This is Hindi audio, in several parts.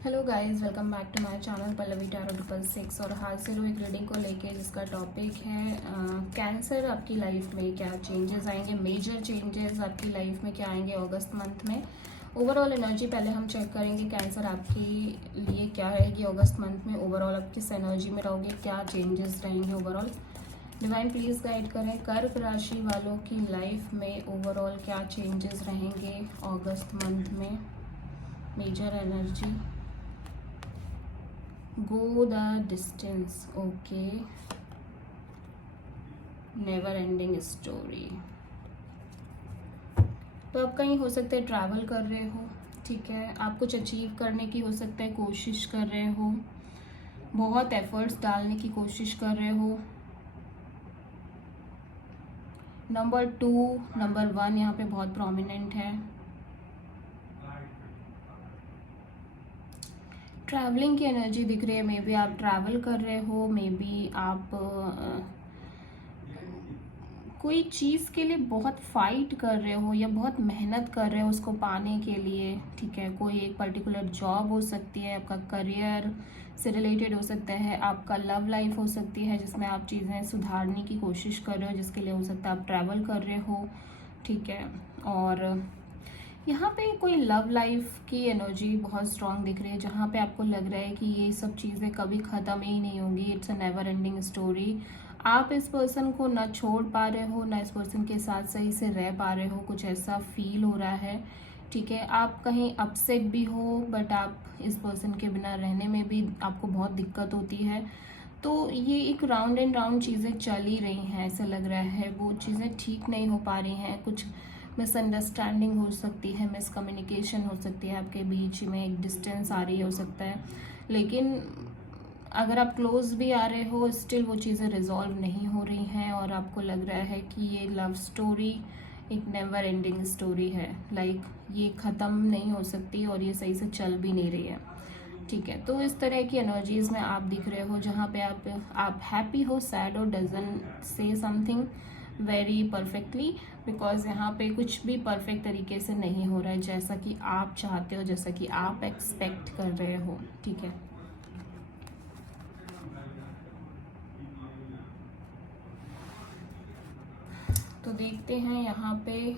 Hello guys, welcome back to my channel Pallavi tarot 666। और हाजिर हूँ एक रीडिंग को लेके जिसका टॉपिक है कैंसर। आपकी लाइफ में क्या चेंजेस आएंगे, मेजर चेंजेस आपकी लाइफ में क्या आएंगे अगस्त मंथ में। ओवरऑल एनर्जी पहले हम चेक करेंगे, कैंसर आपके लिए क्या रहेगी अगस्त मंथ में। ओवरऑल आप किस एनर्जी में रहोगे, क्या चेंजेस रहेंगे ओवरऑल। डिवाइन प्लीज़ गाइड करें कर्क राशि वालों की लाइफ में ओवरऑल क्या चेंजेस रहेंगे अगस्त मंथ में। Major energy, go the distance, okay, never ending story। तो आप कहीं हो सकता है ट्रैवल कर रहे हो, ठीक है, आप कुछ अचीव करने की हो सकता है कोशिश कर रहे हो, बहुत एफर्ट्स डालने की कोशिश कर रहे हो। नंबर 2, नंबर 1 यहाँ पे बहुत प्रोमिनेंट है। ट्रैवलिंग की एनर्जी दिख रही है, मे बी आप ट्रैवल कर रहे हो, मे बी आप कोई चीज़ के लिए बहुत फाइट कर रहे हो या बहुत मेहनत कर रहे हो उसको पाने के लिए, ठीक है। कोई एक पर्टिकुलर जॉब हो सकती है, आपका करियर से रिलेटेड हो सकता है, आपका लव लाइफ हो सकती है जिसमें आप चीज़ें सुधारने की कोशिश कर रहे हो, जिसके लिए हो सकता है आप ट्रैवल कर रहे हो, ठीक है। और यहाँ पे कोई लव लाइफ की एनर्जी बहुत स्ट्रांग दिख रही है, जहाँ पे आपको लग रहा है कि ये सब चीज़ें कभी ख़त्म ही नहीं होंगी, it's a never ending story. आप इस पर्सन को ना छोड़ पा रहे हो, ना इस पर्सन के साथ सही से रह पा रहे हो, कुछ ऐसा फील हो रहा है, ठीक है। आप कहीं अपसेट भी हो, बट आप इस पर्सन के बिना रहने में भी आपको बहुत दिक्कत होती है। तो ये एक राउंड एंड राउंड चीज़ें चल ही रही हैं, ऐसा लग रहा है वो चीज़ें ठीक नहीं हो पा रही हैं। कुछ मिसअंडरस्टैंडिंग हो सकती है, मिसकम्युनिकेशन हो सकती है, आपके बीच में एक डिस्टेंस आ रही हो सकता है। लेकिन अगर आप क्लोज भी आ रहे हो, स्टिल वो चीज़ें रिजॉल्व नहीं हो रही हैं और आपको लग रहा है कि ये लव स्टोरी एक नेवर एंडिंग स्टोरी है, लाइक ये ख़त्म नहीं हो सकती और ये सही से चल भी नहीं रही है, ठीक है। तो इस तरह की एनर्जीज में आप दिख रहे हो, जहाँ पे आप हैप्पी हो, सैड हो, doesn't say something very perfectly, because यहाँ पे कुछ भी परफेक्ट तरीके से नहीं हो रहा है जैसा कि आप चाहते हो, जैसा कि आप एक्सपेक्ट कर रहे हो, ठीक है। तो देखते हैं यहाँ पे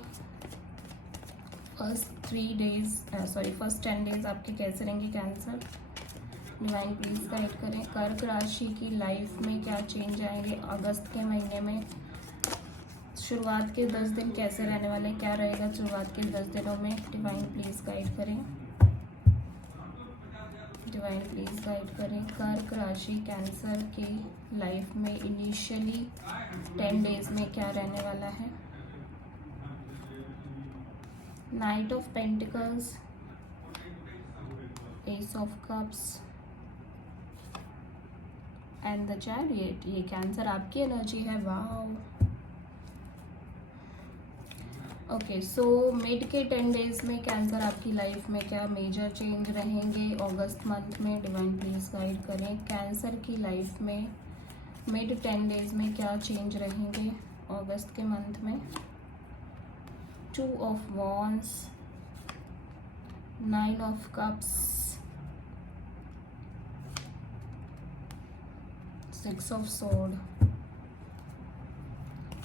फर्स्ट 10 डेज आपके कैसे रहेंगे कैंसर। डिवाइन प्लीज गाइड करें कर्क राशि की लाइफ में क्या चेंज आएंगे अगस्त के महीने में। शुरुआत के 10 दिन कैसे रहने वाले, क्या रहेगा शुरुआत के 10 दिनों में। डिवाइन प्लीज गाइड करें, डिवाइन प्लीज गाइड करें कर्क राशि कैंसर के लाइफ में इनिशियली 10 डेज में क्या रहने वाला है। Night of pentacles, S of cups and the chariot. ये कैंसर आपकी एनर्जी है, वाओ। ओके, सो मिड के 10 डेज में कैंसर आपकी लाइफ में क्या मेजर चेंज रहेंगे अगस्त मंथ में। डिवाइन प्लीज गाइड करें कैंसर की लाइफ में मिड 10 डेज में क्या चेंज रहेंगे अगस्त के मंथ में। 2 of wands, 9 of cups, 6 of sword.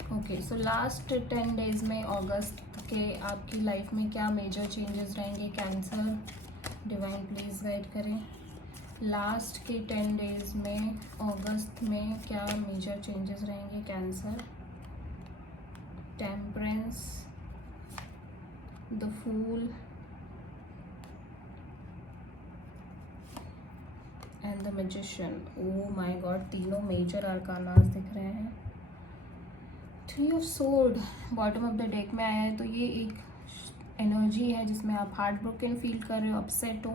Okay, so last 10 days में अगस्त के आपकी लाइफ में क्या मेजर चेंजेस रहेंगे कैंसर। डिवाइन प्लीज गाइड करें लास्ट के 10 डेज में अगस्त में क्या मेजर चेंजेस रहेंगे cancer. Temperance, the fool and the magician. Oh my God, तीनों मेजर आर्कानास दिख रहे हैं। 3 of sword bottom of the deck में आया है, तो ये एक एनर्जी है जिसमें आप हार्ट ब्रोकन फील कर रहे हो, अपसेट हो,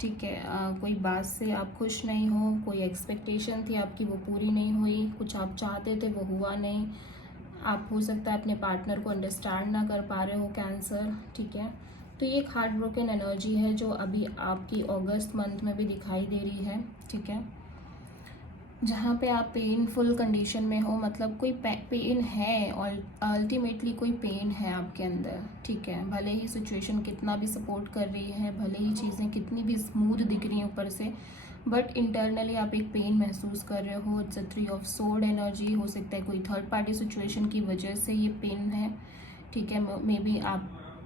ठीक है। कोई बात से आप खुश नहीं हो, कोई एक्सपेक्टेशन थी आपकी वो पूरी नहीं हुई, कुछ आप चाहते थे वो हुआ नहीं। आप हो सकता है अपने पार्टनर को अंडरस्टैंड ना कर पा रहे हो कैंसर, ठीक है। तो ये एक हार्ट ब्रोकन एनर्जी है जो अभी आपकी अगस्त मंथ में भी दिखाई दे रही है, ठीक है। जहाँ पे आप पेनफुल कंडीशन में हो, मतलब कोई पेन है और अल्टीमेटली कोई पेन है आपके अंदर, ठीक है। भले ही सिचुएशन कितना भी सपोर्ट कर रही है, भले ही चीज़ें कितनी भी स्मूथ ऊपर से, बट इंटरनली आप एक पेन महसूस कर रहे हो। It's a 3 of sword energy. हो सकता है कोई थर्ड पार्टी सिचुएशन की वजह से ये पेन है, ठीक है। मे बी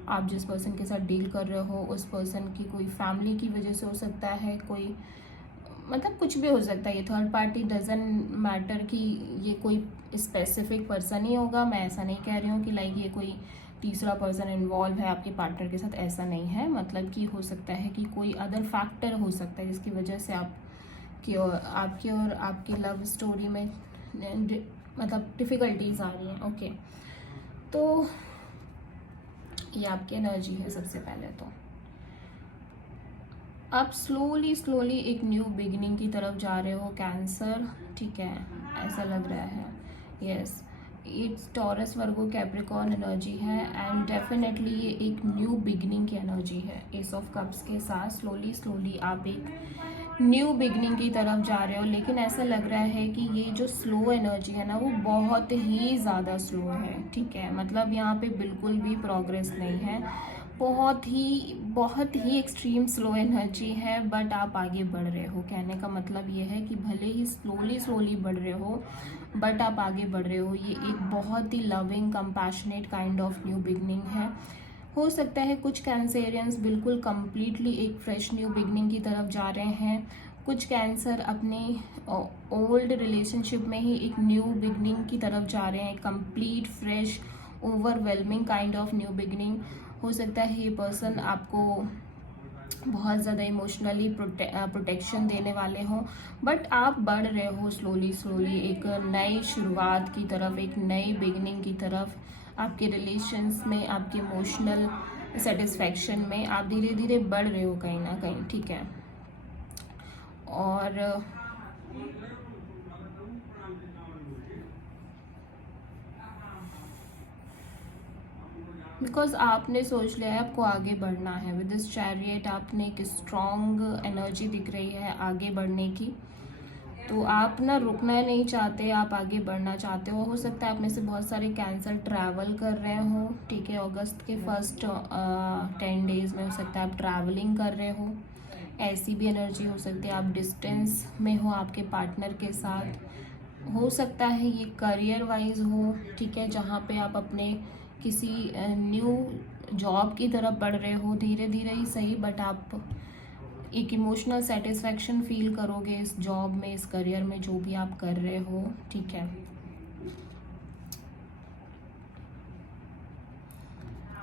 आप जिस पर्सन के साथ डील कर रहे हो उस पर्सन की कोई फैमिली की वजह से हो सकता है, कोई मतलब कुछ भी हो सकता है। ये थर्ड पार्टी डजंट मैटर कि ये कोई स्पेसिफिक पर्सन ही होगा। मैं ऐसा नहीं कह रही हूँ कि लाइक ये कोई तीसरा पर्सन इन्वॉल्व है आपके पार्टनर के साथ, ऐसा नहीं है। मतलब कि हो सकता है कि कोई अदर फैक्टर हो सकता है जिसकी वजह से आपकी और आपकी लव स्टोरी में मतलब डिफ़िकल्टीज आ रही हैं। ओके, तो ये आपकी एनर्जी है। सबसे पहले तो आप स्लोली एक न्यू बिगिनिंग की तरफ जा रहे हो कैंसर, ठीक है, ऐसा लग रहा है। Yes, it's Taurus Virgo Capricorn energy है एंड डेफिनेटली ये एक न्यू बिगिनिंग की एनर्जी है। एस ऑफ कप्स के साथ स्लोली आप एक न्यू बिगिनिंग की तरफ जा रहे हो, लेकिन ऐसा लग रहा है कि ये जो स्लो एनर्जी है ना वो बहुत ही ज़्यादा स्लो है, ठीक है। मतलब यहाँ पे बिल्कुल भी प्रोग्रेस नहीं है, बहुत ही एक्सट्रीम स्लो एनर्जी है, बट आप आगे बढ़ रहे हो। कहने का मतलब ये है कि भले ही स्लोली बढ़ रहे हो बट आप आगे बढ़ रहे हो। ये एक बहुत ही loving compassionate kind of new beginning है। हो सकता है कुछ कैंसेरियंस बिल्कुल कंप्लीटली एक फ्रेश न्यू बिगनिंग की तरफ जा रहे हैं, कुछ कैंसर अपने ओल्ड रिलेशनशिप में ही एक न्यू बिगनिंग की तरफ जा रहे हैं, complete fresh overwhelming kind of new beginning. हो सकता है ये पर्सन आपको बहुत ज़्यादा इमोशनली प्रोटेक्शन देने वाले हों, बट आप बढ़ रहे हो स्लोली एक नई शुरुआत की तरफ, एक नई बिगनिंग की तरफ। आपके रिलेशंस में, आपके इमोशनल सेटिस्फैक्शन में आप धीरे धीरे बढ़ रहे हो कहीं ना कहीं, ठीक है। और बिकॉज आपने सोच लिया है आपको आगे बढ़ना है। विद दिस चैरियट आपने एक स्ट्रॉन्ग एनर्जी दिख रही है आगे बढ़ने की, तो आप ना रुकना नहीं चाहते, आप आगे बढ़ना चाहते हो सकता है आप में से बहुत सारे कैंसर ट्रैवल कर रहे हो, ठीक है। अगस्त के फर्स्ट 10 डेज में हो सकता है आप ट्रैवलिंग कर रहे हो, ऐसी भी एनर्जी हो सकती है। आप डिस्टेंस में हो आपके पार्टनर के साथ, हो सकता है ये करियर वाइज हो, ठीक है, जहाँ पे आप अपने किसी न्यू जॉब की तरफ बढ़ रहे हो, धीरे धीरे ही सही, बट आप एक इमोशनल सेटिस्फैक्शन फील करोगे इस जॉब में, इस करियर में, जो भी आप कर रहे हो, ठीक है।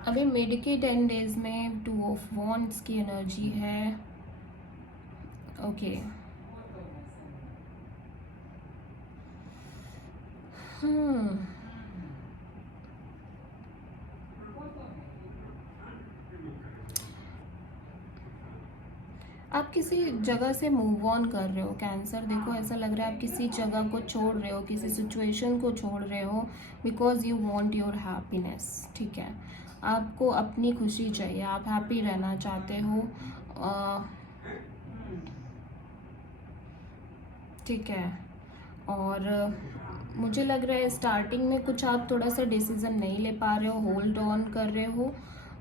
अभी मिड के 10 डेज में 2 ऑफ वॉन्ड्स की एनर्जी है, ओके। आप किसी जगह से मूव ऑन कर रहे हो कैंसर। देखो ऐसा लग रहा है आप किसी जगह को छोड़ रहे हो, किसी सिचुएशन को छोड़ रहे हो, because you want your happiness, ठीक है। आपको अपनी खुशी चाहिए, आप हैप्पी रहना चाहते हो, ठीक है। और मुझे लग रहा है स्टार्टिंग में कुछ आप थोड़ा सा डिसीजन नहीं ले पा रहे हो, होल्ड ऑन कर रहे हो,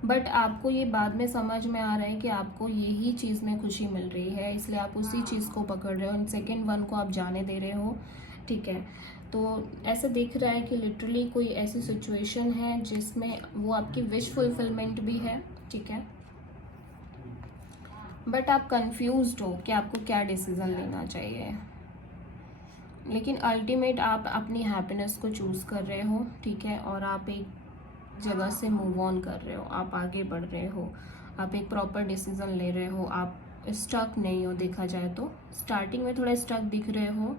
बट आपको ये बाद में समझ में आ रहा है कि आपको यही चीज़ में खुशी मिल रही है, इसलिए आप उसी चीज़ को पकड़ रहे हो, सेकेंड वन को आप जाने दे रहे हो, ठीक है। तो ऐसा दिख रहा है कि लिटरली कोई ऐसी सिचुएशन है जिसमें वो आपकी विश फुलफिलमेंट भी है, ठीक है, बट आप कंफ्यूज्ड हो कि आपको क्या डिसीज़न लेना चाहिए। लेकिन अल्टीमेट आप अपनी हैप्पीनेस को चूज़ कर रहे हो, ठीक है, और आप एक जगह से मूव ऑन कर रहे हो, आप आगे बढ़ रहे हो, आप एक प्रॉपर डिसीजन ले रहे हो, आप स्टक नहीं हो। देखा जाए तो स्टार्टिंग में थोड़ा स्टक दिख रहे हो,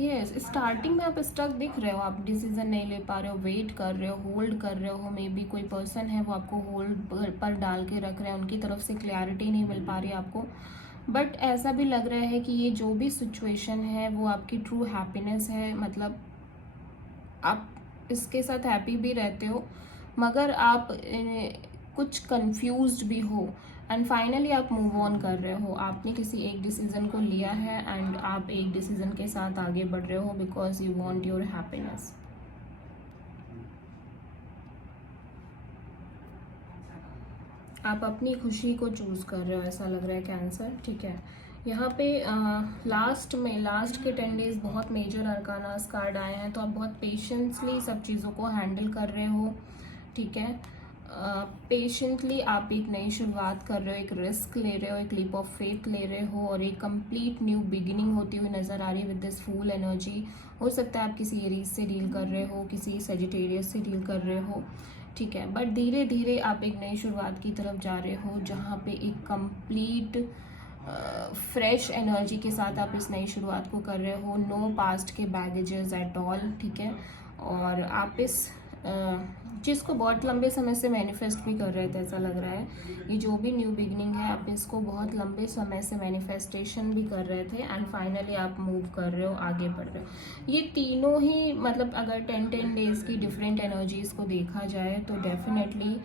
यस, स्टार्टिंग में आप स्टक दिख रहे हो, आप डिसीजन नहीं ले पा रहे हो, वेट कर रहे हो, होल्ड कर रहे हो। मे बी कोई पर्सन है वो आपको होल्ड पर डाल के रख रहे हैं, उनकी तरफ से क्लैरिटी नहीं मिल पा रही आपको, बट ऐसा भी लग रहा है कि ये जो भी सिचुएशन है वो आपकी ट्रू हैप्पीनेस है। मतलब आप इसके साथ हैप्पी भी रहते हो, मगर आप कुछ कंफ्यूज्ड भी हो, एंड फाइनली आप मूव ऑन कर रहे हो। आपने किसी एक डिसीजन को लिया है एंड आप एक डिसीजन के साथ आगे बढ़ रहे हो, because you want your happiness. आप अपनी खुशी को चूज़ कर रहे हो, ऐसा लग रहा है कैंसर, ठीक है। यहाँ पे लास्ट के 10 डेज बहुत मेजर अरकानास कार्ड आए हैं, तो आप बहुत पेशेंसली सब चीज़ों को हैंडल कर रहे हो, ठीक है। पेशेंटली आप एक नई शुरुआत कर रहे हो, एक रिस्क ले रहे हो, एक लीप ऑफ फेथ ले रहे हो, और एक कंप्लीट न्यू बिगिनिंग होती हुई नज़र आ रही है विद दिस फूल एनर्जी। हो सकता है आप किसी एरीज से डील कर रहे हो, किसी सेजिटेरियस से डील कर रहे हो, ठीक है। बट धीरे धीरे आप एक नई शुरुआत की तरफ जा रहे हो, जहाँ पे एक कंप्लीट फ्रेश एनर्जी के साथ आप इस नई शुरुआत को कर रहे हो, नो पास्ट के बैगेजेस एट ऑल, ठीक है। और आप इस चीज़ को बहुत लंबे समय से मैनिफेस्ट भी कर रहे थे, ऐसा लग रहा है। ये जो भी न्यू बिगनिंग है, आप इसको बहुत लंबे समय से मैनिफेस्टेशन भी कर रहे थे, एंड फाइनली आप मूव कर रहे हो, आगे बढ़ रहे हो। ये तीनों ही मतलब अगर 10 डेज की डिफरेंट एनर्जीज को देखा जाए तो डेफिनेटली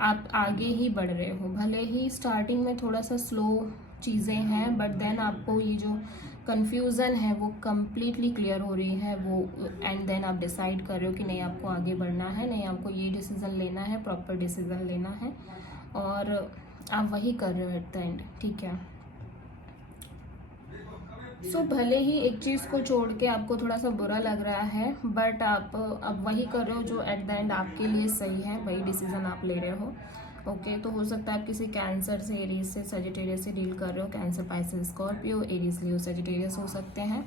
आप आगे ही बढ़ रहे हो। भले ही स्टार्टिंग में थोड़ा सा स्लो चीज़ें हैं, बट देन आपको ये जो कन्फ्यूज़न है वो कम्प्लीटली क्लियर हो रही है वो, एंड देन आप डिसाइड कर रहे हो कि नहीं आपको आगे बढ़ना है, नहीं आपको ये डिसीज़न लेना है, प्रॉपर डिसीज़न लेना है, और आप वही कर रहे हो एट द एंड, ठीक है। सो भले ही एक चीज़ को छोड़ के आपको थोड़ा सा बुरा लग रहा है, बट आप अब वही कर रहे हो जो एट द एंड आपके लिए सही है, वही डिसीज़न आप ले रहे हो, ओके। तो हो सकता है आप किसी कैंसर से, एरीज से, सजिटेरियस से डील कर रहे हो। कैंसर, पाइसेस, स्कॉर्पियो, एरीज, लियो, सजिटेरियस हो सकते हैं।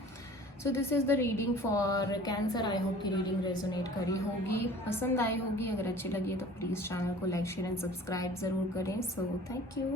So this is the reading for cancer. I hope की रीडिंग रेजोनेट करी होगी, पसंद आई होगी। अगर अच्छी लगी है तो प्लीज़ चैनल को लाइक, शेयर एंड सब्सक्राइब ज़रूर करें। So thank you.